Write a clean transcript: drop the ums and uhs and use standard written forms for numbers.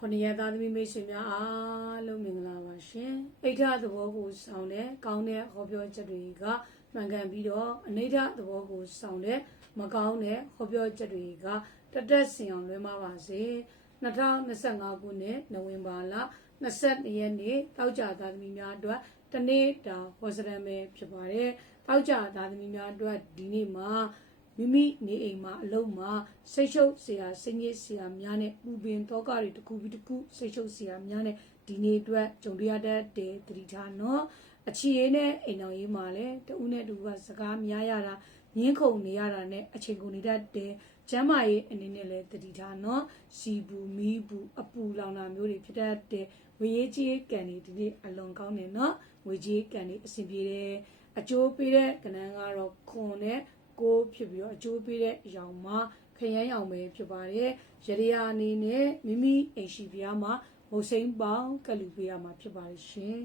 ခொနရက်သားသမီးမိတ်ဆွေများအားလုံးမင်္ဂလာပါရှင်အိဋ္ဌသဘောကိုဆောင်တဲ့ကောင်းတဲ့ဟောပြောချက်တွေကမှန်ကန်ပြီးတော့အနိဋ္ဌသဘောကိုဆောင်တဲ့မကောင်းတဲ့ဟောပြောချက်တွေကတက်ဆင်အောင်လွှဲမှာပါစေ2025ခုနှစ်နိုဝင်ဘာလ22ရက်နေ့တောက်ကြသားသမီးများအတွက်တနေ့တာဟောစရံပဲဖြစ်ပါတယ်တောက်ကြသားသမီးများအတွက်ဒီနေ့မှာမိမိနေအိမ်မှာအလုံးမှာစိတ်ရှုပ်เสียစိတ်ညစ်เสียများနဲ့ပူပင်တောကတွေတစ်ခုပြီးတစ်ခုစိတ်ရှုပ်เสียများနဲ့ဒီနေ့အတွက်ကြုံရတဲ့တတိထားနော်အချီရေးနဲ့အိမ်တော်ရေးမှာလည်းတဦးနဲ့တူကစကားများရတာငင်းခုန်နေရတာနဲ့အချိန်ကုန်နေတတ်တယ်ကျမ်းမာရေးအနေနဲ့လည်းတတိထားနော်စီဘူးမီးဘူးအပူလောင်တာမျိုးတွေဖြစ်တတ်တယ်ဝေးကြီးကန်တွေဒီနေ့အလွန်ကောင်းတယ်နော်ဝေးကြီးကန်တွေအဆင်ပြေတယ်အကျိုးပေးတဲ့ကဏ္ဍကတော့ခွန်နဲ့ကိုဖြစ်ပြီးတော့အကျိုးပေးတဲ့အရောင်မှာခရမ်းရောင်ပဲဖြစ်ပါတယ်ရရအနေနဲ့မိမိအိမ်ရှိပြားမှာမုတ်စိမ်းပေါင်းကလူပေးရမှာဖြစ်ပါတယ်ရှင်